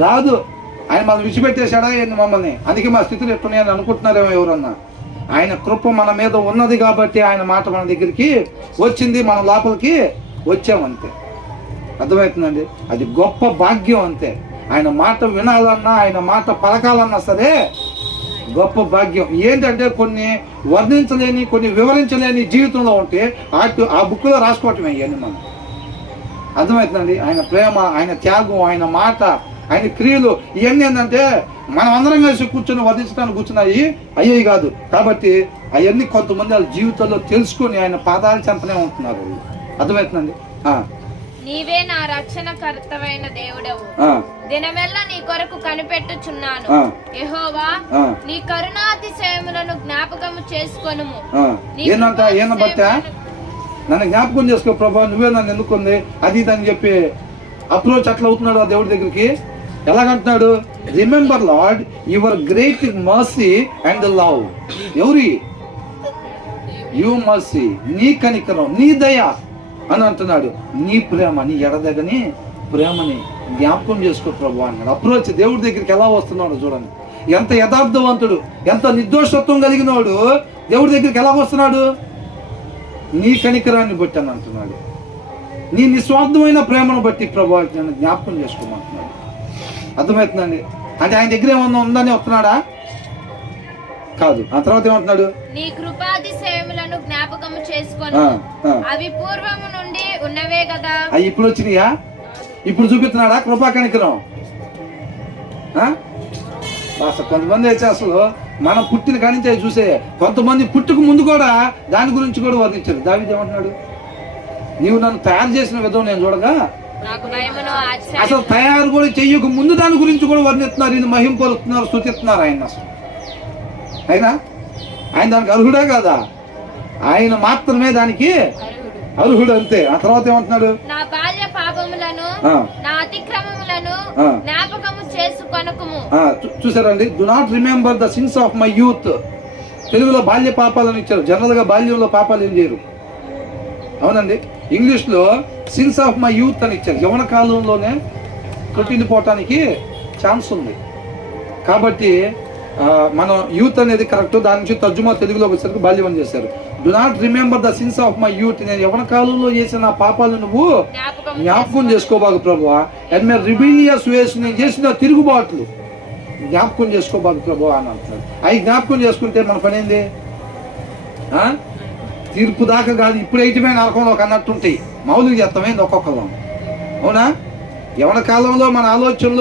రాదు. ఆయన మనం విడిచిపెట్టేశాడా ఏంది మమ్మల్ని? అందుకే మా స్థితిలో ఎట్టున్నాయని అనుకుంటున్నారేమో ఎవరన్నా. ఆయన కృప మన మీద ఉన్నది కాబట్టి ఆయన మాట మన దగ్గరికి వచ్చింది మన లోపలికి వచ్చామంతే. అర్థమవుతుందండి? అది గొప్ప భాగ్యం అంతే. ఆయన మాట వినాలన్నా ఆయన మాట పలకాలన్నా సరే గొప్ప భాగ్యం. ఏంటంటే కొన్ని వర్ణించలేని కొన్ని వివరించలేని జీవితంలో ఉంటే అటు ఆ బుక్లో రాసుకోవటమే ఇవన్నీ మనం. అర్థమవుతుందండి? ఆయన ప్రేమ ఆయన త్యాగం ఆయన మాట ఆయన క్రియలు ఇవన్నీ ఏంటంటే మనం అందరం కలిసి కూర్చొని వర్ణించడానికి కూర్చున్నాయి. అయ్యేవి కాదు. కాబట్టి అవన్నీ కొంతమంది వాళ్ళ జీవితంలో తెలుసుకొని ఆయన పాదాల చెంతనే ఉంటున్నారు. అర్థమవుతుందండి? నీవే నా రక్షణ కర్తవైన దేవుడవు దినమెల్లా నీ కొరకు కనిపెట్టుచున్నాను. యెహోవా నీ కరుణాతిశయములను జ్ఞాపకము చేసుకొనుము. ఆ. నీ ఏందంట ఏన నన్ను జ్ఞాపకం చేసుకో ప్రభా. నువ్వే నన్ను ఎందుకుంది అది అని చెప్పి అప్రోచ్ అట్లా అవుతున్నాడు ఆ దేవుడి దగ్గరికి? ఎలాగంటున్నాడు? Remember Lord your great mercy and love ఎవరి? యు మర్సీ నీ కనికరం నీ దయ అని అంటున్నాడు. నీ ప్రేమ నీ ఎడదగని ప్రేమని జ్ఞాపకం చేసుకో ప్రభు అన్నాడు. అప్రోచ్ దేవుడి దగ్గరికి ఎలా వస్తున్నాడు చూడండి. ఎంత యథార్థవంతుడు ఎంత నిర్దోషత్వం కలిగినవాడు దేవుడి దగ్గరికి ఎలా వస్తున్నాడు? నీ కనికరాన్ని బట్టి అని అంటున్నాడు. నీ నిస్వార్థమైన ప్రేమను బట్టి ప్రభు జ్ఞాపకం చేసుకోమంటున్నాడు. అర్థమవుతుందండి? అంటే ఆయన దగ్గర ఏమన్నా ఉందని వస్తున్నాడా? కాదు. ఆ తర్వాత ఏమంటున్నాడు? నీ చేసుకొని. అవి పూర్వము నుండి ఉన్నవే కదా. అవి ఇప్పుడు వచ్చినాయా? ఇప్పుడు చూపిస్తున్నాడా కృపా కనికరం? అసలు కొంతమంది అయితే అసలు మనం పుట్టిన కానించి చూసే కొంతమంది పుట్టుకు ముందు కూడా దాని గురించి కూడా వర్ణించారు. దావిది ఏమంటున్నాడు? నీవు నన్ను తయారు చేసిన విధం నేను చూడగా అసలు తయారు కూడా చెయ్యక ముందు దాని గురించి కూడా వర్ణిస్తున్నారు ఇది మహింపరుస్తున్నారు స్థుతిస్తున్నారు ఆయన అసలు. అయినా? ఆయన దానికి అర్హుడే కదా? ఆయన మాత్రమే దానికి అర్హుడు అంతే. ఆ తర్వాత ఏమంటున్నాడు? నా బాల్య పాపములను ఆ, నా అతిక్రమములను ఆ. జ్ఞాపకము చేసుకొనకుము ఆ, చూ- చూసారండి do not remember the sins of my youth తెలుగులో బాల్య పాపాలను ఇచ్చారు. జనరల్గా బాల్యంలో పాపాలు ఏం చేయరు. అవునండి? ఇంగ్లీష్లో సిన్స్ ఆఫ్ మై యూత్ అని ఇచ్చారు. యవన కాలంలోనే కొట్టిండిపోవటానికి ఛాన్స్ ఉంది. కాబట్టి మనం యూత్ అనేది కరెక్ట్ దాని నుంచి తర్జుమా తెలుగులోకి వచ్చేసరికి బాల్యం చేశారు. Do not remember the sins of my youth నేను యవన కాలంలో చేసిన పాపాలు నువ్వు జ్ఞాపకం చేసుకోబాకు ప్రభు అండ్ మీరు రిబీలియస్ వేస్ నేను చేసిన తిరుగుబాట్లు జ్ఞాపకం చేసుకోబాకు ప్రభు అని అంటున్నాడు. అవి జ్ఞాపకం చేసుకుంటే మన పని ఏంది? ఆ? తీర్పు దాకా కాదు ఇప్పుడు ఎయిటమే నరకంలో అన్నట్టుంటాయి. మౌలిక చేస్తామైంది ఒక్కొక్కలం. అవునా? ఎవరి కాలంలో మన ఆలోచనలు